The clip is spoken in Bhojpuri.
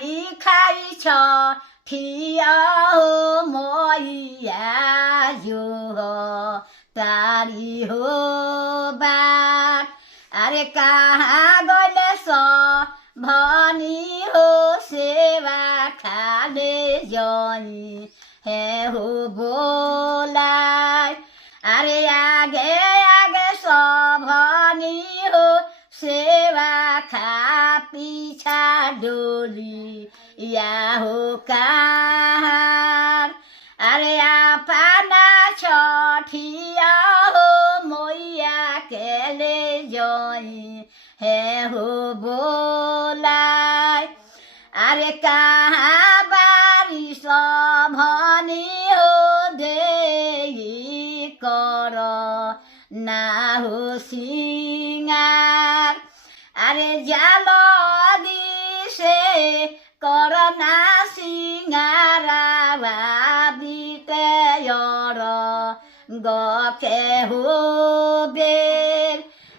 खाइ छ ठिया हो मैया यो तारी हो बात अरे कहाँ गले स भनी हो सेवा खाले जनी हे हो बोलाय अरे आगे आगे स भनी हो सेवा खा पीछा डोली या हो कार अरे आपना छठिया हो मैया केले जई हे हो बोलाय अरे कहाँ बारिश भनी हो देई कर ना हो सिंगार अरे जालो दिसे करना सिंगारा बीते यर गके हो बे